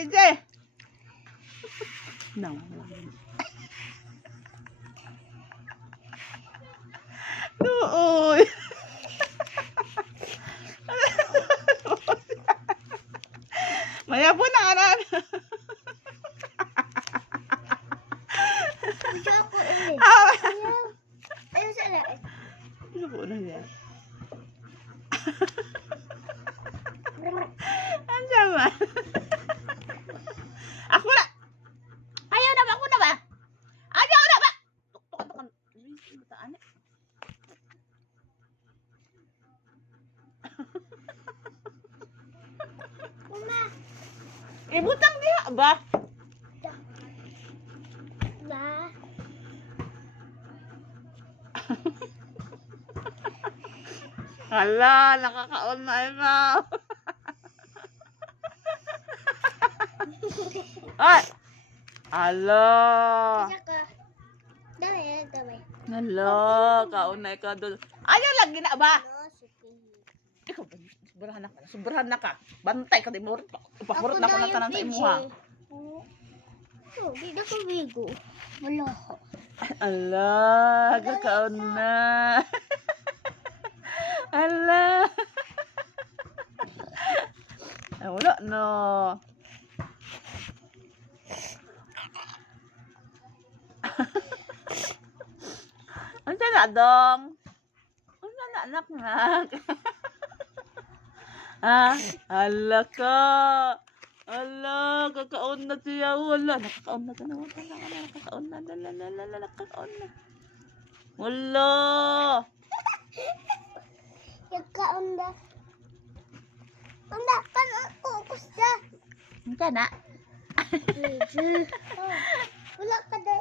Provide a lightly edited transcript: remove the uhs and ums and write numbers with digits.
DJ. No. Uy. Maya po na anan. Bisa ako ulit. Ayaw sana. Ano po na yan? Andiyan ba? Ako na! Ayaw na ba? Ako na ba? Ayaw na ba? Tuk-tuk-tuk. Bataan eh. Mama. Ibutang diha ba? Ba. Hala, nakakaon na ina. Ay! Hala! Bisa ka. Damay, damay. Hala, kaon na ka doon. Ayaw lagi na ba? No, sige. Ikaw ba? Sobrahan na ka. Sobrahan na ka. Bantay ka. Ipahurot na ko ng tanan sa imuha. Oh, di na ko bigo. Wala ko. Ala, kakaon na. Ala. Ay, wala no. Ano na dong? Ano na anak nga? Ah, ala ka. Ala, kakaon na siya. Wala, nakakaon na ka na. Wala, nakakaon na. Lala, nakakaon na. Wala. Yagkaon na. Anda, kukus na. Hindi na. Wala ka na.